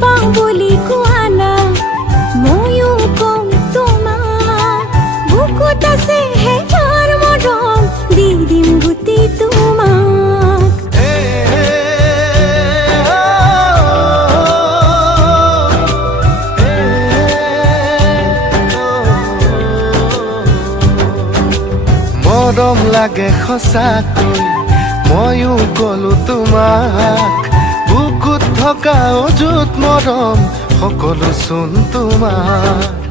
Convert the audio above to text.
পাওঁ বুলি কোৱা না ময়ো কম তোমাক বুকুত আছে হেঁতৰ মৰম দি দিম গোটেই তোমাক মৰম লাগে সঁচাকৈ ময়ো গলো তোমাক বুকুত থকা অযুত মৰম সকলো চোন তোমাৰ